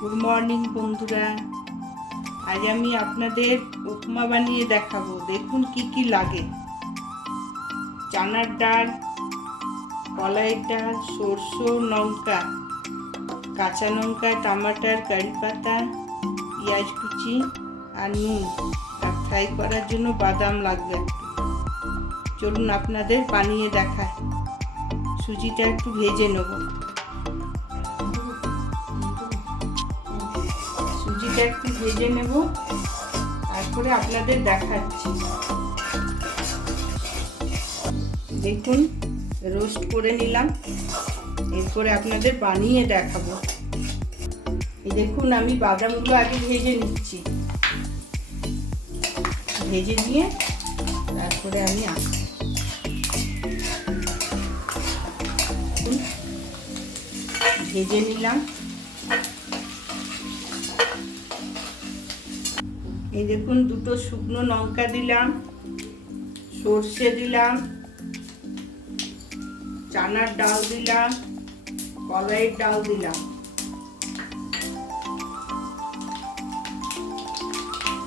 Good morning বন্ধুরা। আজ আমি আপনাদের উপমা বানিয়ে দেখাবো। দেখুন কি কি লাগে। চানার ডাল, কলাইয়ের ডাল, সরষে, লঙ্কা, কাঁচা লঙ্কা, টমাটার, কারি পাতা, পেঁয়াজ কুচি আর নুন, আর ফ্রাই করার জন্য বাদাম লাগবে। চলুন আপনাদের বানিয়ে দেখায়। সুজিটা একটু ভেজে নেব। সুজিটা একটু ভেজে নেব, তারপরে আপনাদের দেখাচ্ছি। দেখুন রোস্ট করে নিলাম, এরপরে আপনাদের বানিয়ে দেখাবো। এই দেখুন আমি বাদামগুলো আগে ভেজে নিচ্ছি। ভেজে নিয়ে তারপরে আমি ভেজে নিলাম। এই দেখুন দুটো শুকনো লঙ্কা দিলাম, সর্ষে দিলাম, চানার ডাল দিলাম, কলাইয়ের ডাল দিলাম,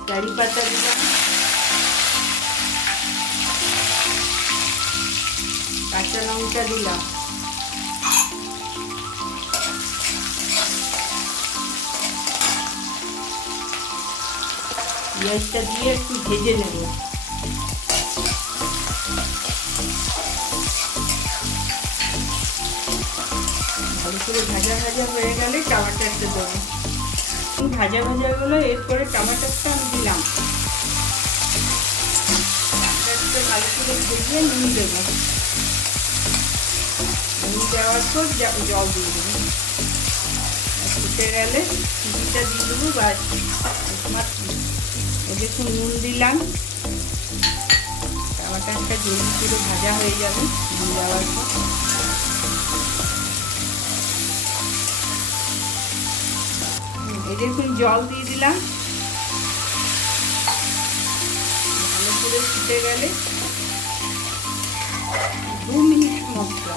কারি পাতা দিলাম, কাঁচা লঙ্কা দিলাম, পেঁয়াজটা দিয়ে একটু ভেজে নেব। ভালো করে ভাজা ভাজা হয়ে গেলে টমাটারটা দেবো। ভাজা ভাজা হলো, এরপরে টমাটারটা আমি দিলাম। টমাটারটা ভালো করে ভেজে নুন দেবো। নুন দেওয়ার পর জল দিয়ে দেবো। ফুটে গেলে সুজিটা দিয়ে দেবো। বাস দেখুন নুন দিলাম। টমাটারটা জলদি করে ভাজা হয়ে যাবে নুন দেওয়ার পর। এই দেখুন জল দিয়ে দিলাম। ভালো করে ফুটে গেলে 2 মিনিট মশলা,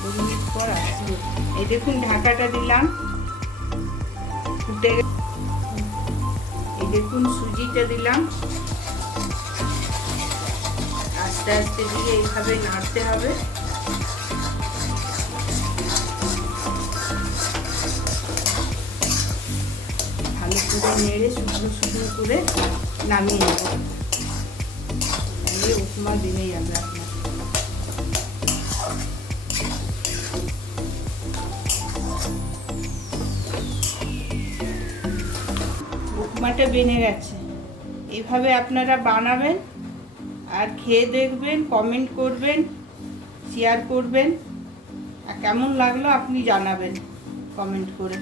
2 মিনিট পর আসবে। এই দেখুন ঢাকাটা দিলাম, ফুটে। এই দেখুন সুজিটা দিলাম। আস্তে আস্তে দিয়ে এইভাবে নাড়তে হবে। ভালো করে নেড়ে শুকনো শুকনো করে নামিয়ে নেব। তাহলে উপমা দিনে যাবে আপনার। উপমাটা বেনে গেছে। এভাবে আপনারা বানাবেন আর খেয়ে দেখবেন, কমেন্ট করবেন, শেয়ার করবেন, আর কেমন লাগলো আপনি জানাবেন কমেন্ট করে।